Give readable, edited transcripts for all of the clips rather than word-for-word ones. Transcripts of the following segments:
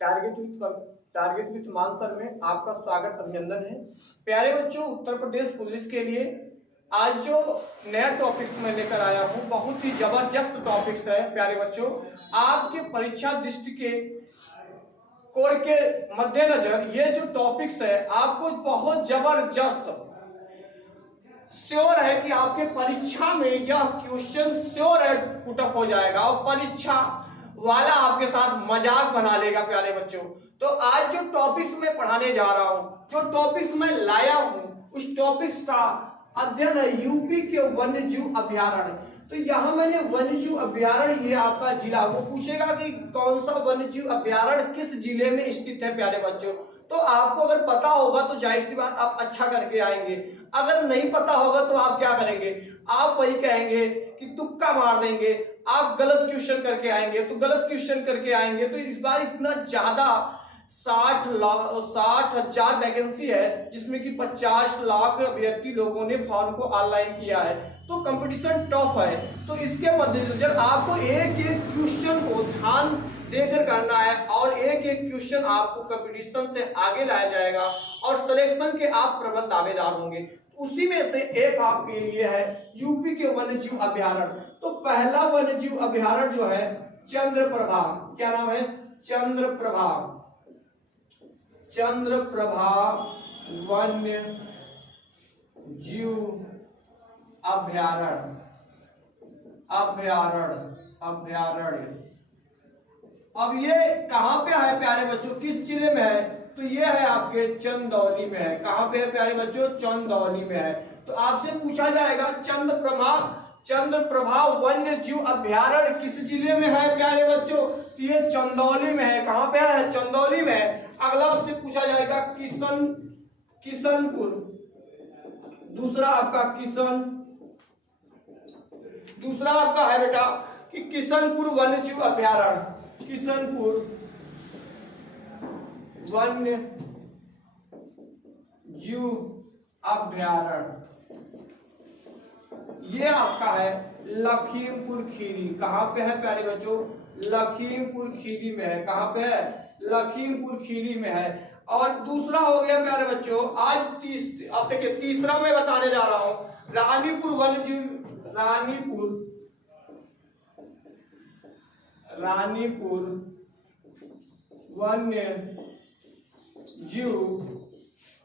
Target with Mansar में आपका स्वागत अभिनंदन है। प्यारे बच्चों, उत्तर प्रदेश पुलिस के लिए आज जो नया टॉपिक्स मैं लेकर आया हूं बहुत ही जबरदस्त टॉपिक्स है। प्यारे बच्चों, आपके परीक्षा दृष्टि के कोड के मद्देनजर ये जो टॉपिक्स है आपको बहुत जबरदस्त श्योर है कि आपके परीक्षा में यह क्वेश्चन श्योर है पुटअप हो जाएगा और परीक्षा वाला आपके साथ मजाक बना लेगा। प्यारे बच्चों, तो आज जो टॉपिक्स मैं पढ़ाने जा रहा हूं, जो टॉपिक्स मैं लाया हूं, उस टॉपिक्स का अध्ययन है यूपी के वन्यजीव अभ्यारण्य। तो यहाँ मैंने वन्यजीव अभ्यारण्य, ये आपका जिला, वो पूछेगा कि कौन सा वन्यजीव अभ्यारण्य किस जिले में स्थित है। प्यारे बच्चों, तो आपको अगर पता होगा तो जाहिर सी बात आप अच्छा करके आएंगे, अगर नहीं पता होगा तो आप क्या करेंगे, आप वही कहेंगे कि तुक्का मार देंगे, आप गलत क्वेश्चन करके आएंगे। तो गलत क्वेश्चन करके आएंगे तो इस बार इतना ज्यादा 60,000 वैकेंसी है जिसमें कि 50 लाख अभ्यर्थी लोगों ने फॉर्म को ऑनलाइन किया है, तो कंपटीशन टफ है। तो इसके मद्देनजर आपको एक एक क्वेश्चन को ध्यान देकर करना है और एक एक क्वेश्चन आपको कंपटीशन से आगे लाया जाएगा और सिलेक्शन के आप प्रबल दावेदार होंगे। उसी में से एक आपके लिए है यूपी के वन्यजीव अभ्यारण्य। तो पहला वन्यजीव अभ्यारण्य जो है चंद्रप्रभा, क्या नाम है, चंद्रप्रभा वन्य जीव अभ्यारण्य। अब ये कहां पे है प्यारे बच्चों, किस जिले में है, तो ये है आपके चंदौली में है। कहां पे है प्यारे बच्चों, चंदौली में है। तो आपसे पूछा जाएगा चंद्रप्रभा वन्य जीव अभ्यारण्य किस जिले में है प्यारे बच्चों, तो ये चंदौली में है। कहां पे है, चंदौली में है। अगला आपसे पूछा जाएगा किशनपुर, दूसरा आपका है बेटा कि किशनपुर वन्य जीव अभ्यारण्य, किशनपुर वन्य जीव अभ्यारण्य, ये आपका है लखीमपुर खीरी। कहां पे है प्यारे बच्चों, लखीमपुर खीरी में है। कहां पे है, लखीमपुर खीरी में है। और दूसरा हो गया प्यारे बच्चों, आज अब देखिए तीसरा मैं बताने जा रहा हूं रानीपुर वन्यजीव वन्य जीव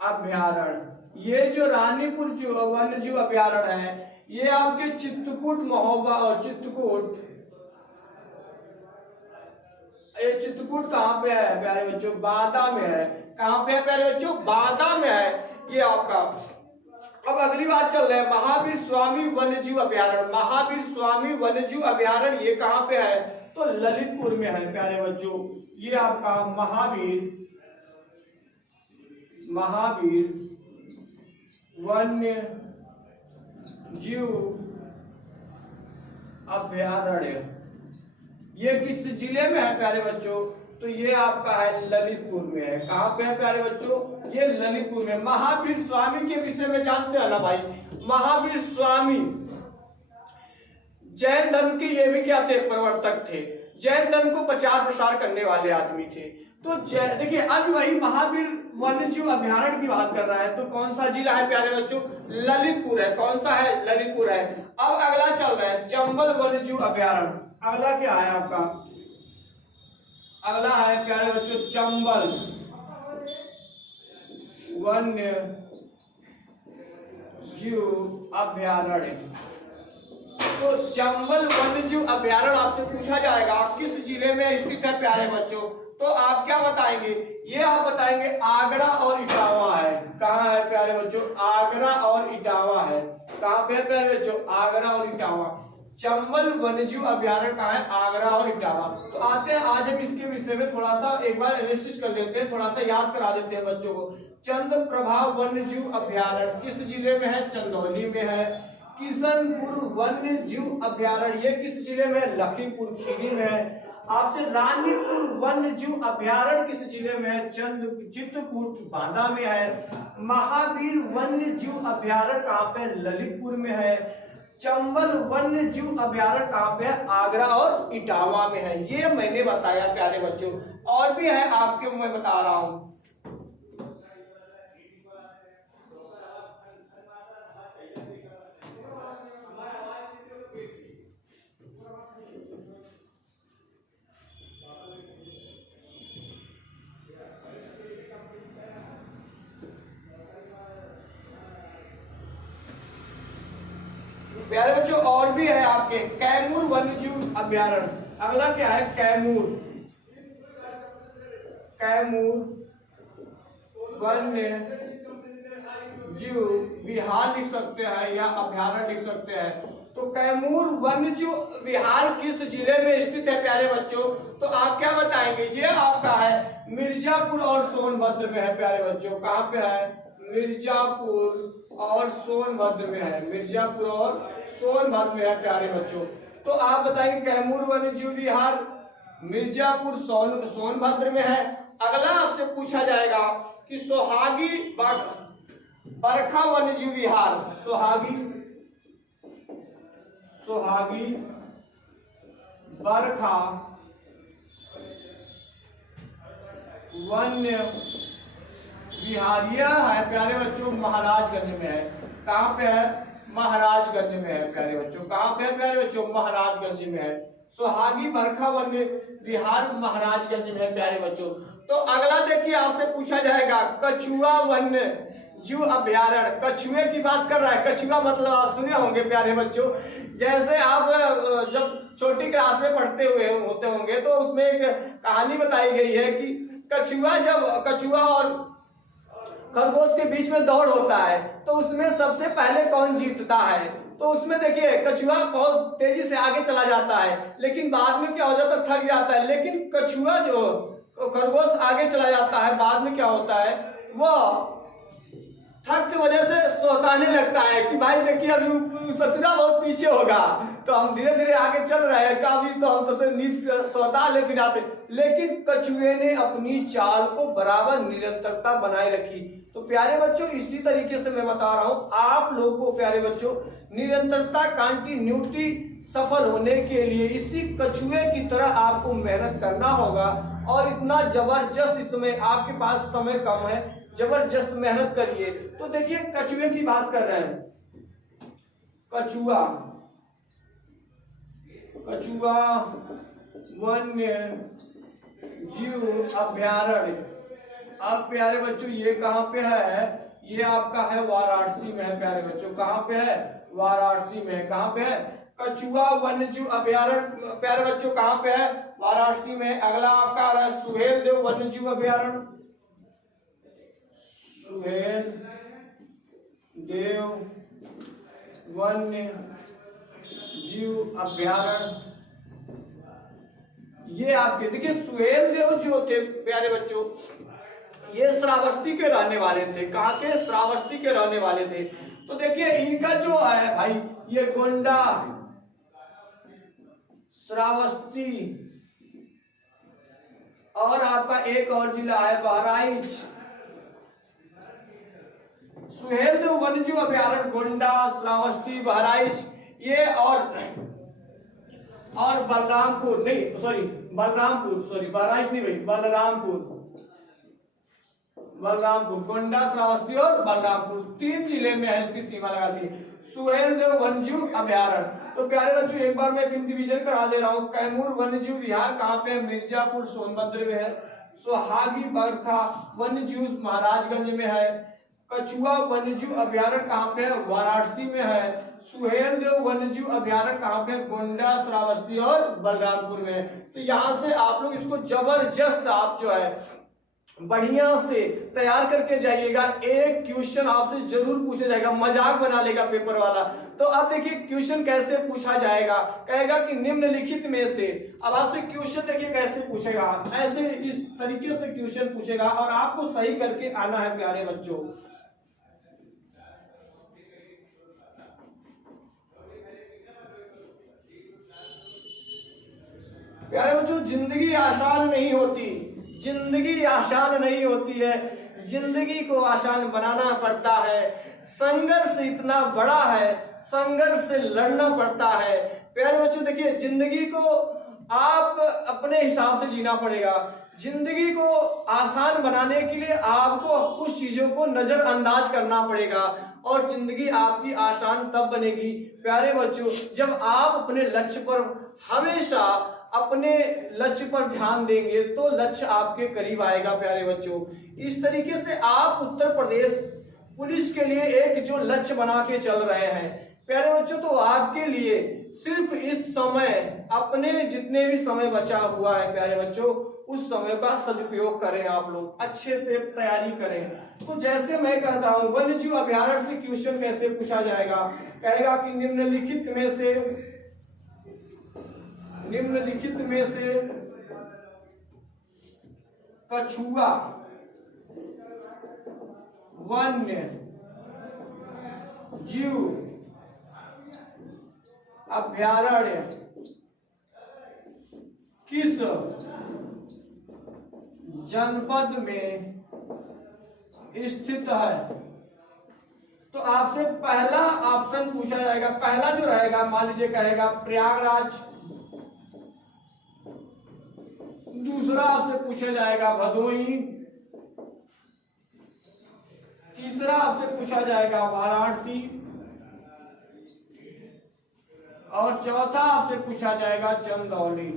अभ्यारण्य। ये जो रानीपुर वन्य जीव अभ्यारण्य है ये आपके चित्रकूट महोबा और चित्रकूट कहां पे है प्यारे बच्चों, बादा में है। कहां पे है प्यारे बच्चों, बादा में है ये आपका। अब अगली बात चल रहा है महावीर स्वामी वन्यजीव अभ्यारण्य। महावीर स्वामी वन्यजीव अभ्यारण्य ये कहां पे है, तो ललितपुर में है प्यारे बच्चों। ये आपका महावीर वन्य जीव अभ्यारण्य ये किस जिले में है प्यारे बच्चों, तो ये आपका है ललितपुर में है। कहां पे है प्यारे बच्चों, ये ललितपुर में। महावीर स्वामी के विषय में जानते हैं ना भाई, महावीर स्वामी जैन धर्म के ये भी क्या थे, प्रवर्तक थे, जैन धर्म को प्रचार प्रसार करने वाले आदमी थे। तो देखिए अब वही महावीर वन्यजीव अभ्यारण्य की बात कर रहा है, तो कौन सा जिला है प्यारे बच्चों, ललितपुर है। कौन सा है, ललितपुर है। अब अगला चल रहा है चंबल वन्यजीव अभ्यारण्य। अगला क्या है आपका, अगला है प्यारे बच्चों चंबल वन्य जीव अभ्यारण्य। तो चंबल वन्यजीव अभ्यारण्य आपसे पूछा जाएगा किस जिले में स्थित है प्यारे बच्चों, तो आप क्या बताएंगे, ये आप बताएंगे आगरा और इटावा है। कहां है प्यारे बच्चों, आगरा और इटावा है। कहां पे है प्यारे बच्चों, आगरा और इटावा। चंबल वन्यजीव अभ्यारण्य कहां है, आगरा और इटावा। तो आते हैं आज हम इसके विषय में थोड़ा सा एक बार एनालिसिस कर लेते हैं, थोड़ा सा याद करा देते हैं बच्चों को। चंद्रप्रभा वन्यजीव अभ्यारण्य किस जिले में है, चंदौली में है। किशनपुर वन्य जीव अभ्यारण्य ये किस जिले में, लखीमपुर खीरी में है। आपसे रानीपुर वन्य जीव अभ्यारण्य किस जिले में है, चित्रकूट बांदा में है। महावीर वन्य जीव अभ्यारण्य कहां पे, ललितपुर में है। चंबल वन्य जीव अभ्यारण्य कहां पे है, आगरा और इटावा में है। ये मैंने बताया प्यारे बच्चों। और भी है आपके, मैं बता रहा हूं। प्यारे बच्चों और भी है आपके, कैमूर वन्यजीव अभ्यारण्य। अगला क्या है, कैमूर वन्य जीव विहार लिख सकते हैं या अभ्यारण्य लिख सकते हैं। तो कैमूर वन्यजीव विहार किस जिले में स्थित है प्यारे बच्चों? तो आप क्या बताएंगे? ये आपका है मिर्जापुर और सोनभद्र में है प्यारे बच्चों। कहाँ पे है? मिर्जापुर और सोनभद्र में है। मिर्जापुर और सोनभद्र में है प्यारे बच्चों। तो आप बताएंगे कैमूर वन्यजीव विहार मिर्जापुर सोनभद्र में है। अगला आपसे पूछा जाएगा कि सोहागी बरखा वन्यजीव विहार, सोहागी बरखा वन्य विहार, यह है प्यारे बच्चों महाराजगंज में है। कहाँ पे है? महाराजगंज में है प्यारे बच्चों। कहाँ पे है प्यारे बच्चों? महाराजगंज में है। सोहागी बरखा वन्य विहार महाराजगंज में है प्यारे बच्चों। तो अगला देखिए आपसे पूछा जाएगा कछुआ वन्य जीव अभ्यारण्य। कछुए की बात कर रहा है। कछुआ मतलब आप सुने होंगे प्यारे बच्चों, जैसे आप जब छोटी क्लास में पढ़ते हुए होते होंगे तो उसमें एक कहानी बताई गई है कि कछुआ और खरगोश के बीच में दौड़ होता है तो उसमें सबसे पहले कौन जीतता है? तो उसमें देखिए कछुआ बहुत तेजी से आगे चला जाता है, लेकिन बाद में क्या हो जाता है? थक जाता है। लेकिन कछुआ जो खरगोश आगे चला जाता है, बाद में क्या होता है? वो थक की वजह से सोताने लगता है कि भाई देखिए अभी ससुरा बहुत पीछे होगा, तो हम धीरे धीरे आगे चल रहे हैं, अभी तो हम तो नीच सोता ले फिर आते। लेकिन कछुए ने अपनी चाल को बराबर निरंतरता बनाए रखी। तो प्यारे बच्चों इसी तरीके से मैं बता रहा हूं आप लोगों को प्यारे बच्चों, निरंतरता कंटिन्यूटी सफल होने के लिए इसी कछुए की तरह आपको मेहनत करना होगा। और इतना जबरदस्त, इस समय आपके पास समय कम है, जबरदस्त मेहनत करिए। तो देखिए कछुए की बात कर रहे हैं। कछुआ वन्य जीव अभ्यारण्य। अब प्यारे बच्चों ये कहाँ पे है? ये आपका है वाराणसी में है प्यारे बच्चों। कहाँ पे है? वाराणसी में। कहाँ पे है? कछुआ वन्यजीव अभ्यारण्य प्यारे बच्चों कहाँ पे है? वाराणसी में। अगला आपका आ रहा है सुहेल देव वन्यजीव अभ्यारण्य। सुहेल देव वन्य जीव अभ्यारण्य, ये आपके देखिए सुहेल देव जो थे प्यारे बच्चों, ये श्रावस्ती के रहने वाले थे। कहाँ के? श्रावस्ती के रहने वाले थे। तो देखिए इनका जो है भाई, ये गोंडा, श्रावस्ती और आपका एक और जिला है बहराइच। सुहेल देव वन्यजीव अभ्यारण्य गोंडा, श्रावस्ती, बहराइच, ये और बलरामपुर नहीं, सॉरी बहराइच नहीं भाई, बलरामपुर, गोंडा, श्रावस्ती और बलरामपुर 3 जिले में है, इसकी सीमा लगाती है सुहेल देव वन्यजीव अभ्यारण्य। तो प्यारे बच्चों एक बार मैं फिर डिवीजन करा दे रहा हूँ। कैमूर वन्यजीव विहार कहाँ पे है? मिर्जापुर सोनभद्र में है। सोहागी बरखा वन्यजीव महाराजगंज में है। कछुआ वन्यजीव अभ्यारण्य कहाँ पे है? वाराणसी में है। सुहेल देव वन्यजीव अभ्यारण्य कहाँ पे? गोंडा, श्रावस्ती और बलरामपुर में। तो यहाँ से आप लोग इसको जबरदस्त आप जो है बढ़िया से तैयार करके जाइएगा। एक क्वेश्चन आपसे जरूर पूछा जाएगा, मजाक बना लेगा पेपर वाला। तो अब देखिए क्वेश्चन कैसे पूछा जाएगा, कहेगा कि निम्नलिखित में से। अब आपसे क्वेश्चन देखिए कैसे पूछेगा, ऐसे इस तरीके से क्वेश्चन पूछेगा और आपको सही करके आना है प्यारे बच्चों। प्यारे बच्चों जिंदगी आसान नहीं होती, जिंदगी आसान नहीं होती है, जिंदगी को आसान बनाना पड़ता है। संघर्ष इतना बड़ा है, संघर्ष से लड़ना पड़ता है। प्यारे बच्चों देखिए जिंदगी को आप अपने हिसाब से जीना पड़ेगा। जिंदगी को आसान बनाने के लिए आपको कुछ चीजों को नजरअंदाज करना पड़ेगा और जिंदगी आपकी आसान तब बनेगी प्यारे बच्चों जब आप अपने लक्ष्य पर हमेशा अपने लक्ष्य पर ध्यान देंगे तो लक्ष्य आपके करीब आएगा प्यारे बच्चों। इस तरीके से आप उत्तर प्रदेश पुलिस के लिए एक जो लक्ष्य बना के चल रहे हैं प्यारे बच्चों, तो आपके लिए सिर्फ इस समय अपने जितने भी समय बचा हुआ है प्यारे बच्चों उस समय का सदुपयोग करें, आप लोग अच्छे से तैयारी करें। तो जैसे मैं कहता हूं वन्य जीव अभ्यारण्य से क्वेश्चन कैसे पूछा जाएगा, कहेगा कि निम्नलिखित में से कछुआ वन्य जीव अभ्यारण्य किस जनपद में स्थित है। तो आपसे पहला ऑप्शन पूछा जाएगा, पहला जो रहेगा मान लीजिए कहेगा प्रयागराज, दूसरा आपसे पूछा जाएगा भदोही, तीसरा आपसे पूछा जाएगा वाराणसी और चौथा आपसे पूछा जाएगा चंदौली।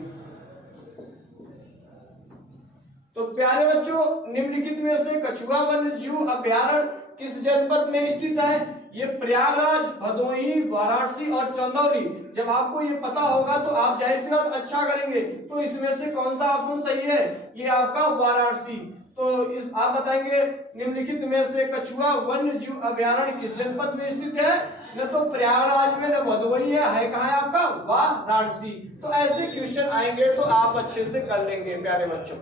तो प्यारे बच्चों निम्नलिखित में से कछुआ वन्य जीव अभ्यारण्य किस जनपद में स्थित है, ये प्रयागराज, भदोही, वाराणसी और चंदौली। जब आपको ये पता होगा तो आप जाहिर सी बात अच्छा करेंगे। तो इसमें से कौन सा ऑप्शन सही है, ये आपका वाराणसी। तो इस आप बताएंगे निम्नलिखित में से कछुआ वन्य जीव अभ्यारण्य किस जनपद में स्थित है, न तो प्रयागराज में न भदोही है कहाँ है आपका वाराणसी। तो ऐसे क्वेश्चन आएंगे तो आप अच्छे से कर लेंगे प्यारे बच्चों।